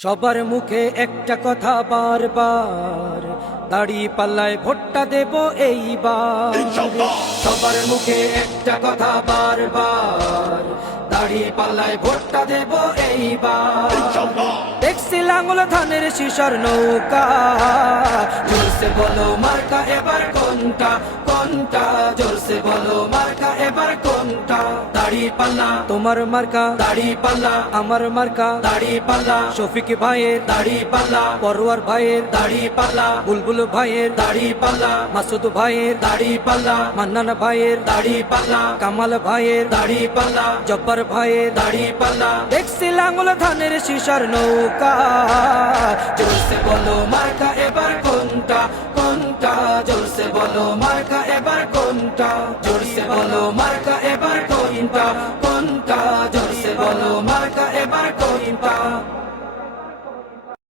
সবার মুখে একটা কথা বারবার, দাড়ি পাল্লায় ভোটটা দেব এইবার। সবার মুখে একটা কথা বারবার, দাড়ি পাল্লায় ভোটটা দেব এইবার। দেখছি লাঙ্গল ধানের শিশর নৌকা, জোরসে বলো মার্কা এবার কোনটা কোনটা, জোরসে বলো মার্কা এবার কোনটা। দাড়ি পাল্লা তোমার মার্কা, দাড়ি পাল্লা আমার মার্কা, দাড়ি পাল্লা শফিক ভাইয়ের দাড়ি পাল্লা, পরোয়ার ভাইয়ের দাড়ি পাল্লা, বুলবুল ভাইয়ের দাড়ি পাল্লা, মাসুদ ভাইয়ের দাড়ি পাল্লা, মান্নান ভাইয়ের দাড়ি পাল্লা, কামাল ভাইয়ের দাড়ি পাল্লা, জব্বার ভাইয়ের দাড়ি পাল্লা। দেখছি লাঙ্গল ধানের শিশর নৌকা, জোরসে বলো মার্কা এবার কোনটা কোনটা, জোরসে বলো মার্কা এবার কোনটা, জোরসে বলো মার্কা এবার কোনটা কোনটা, জোরসে বলো মার্কা এবার কোনটা।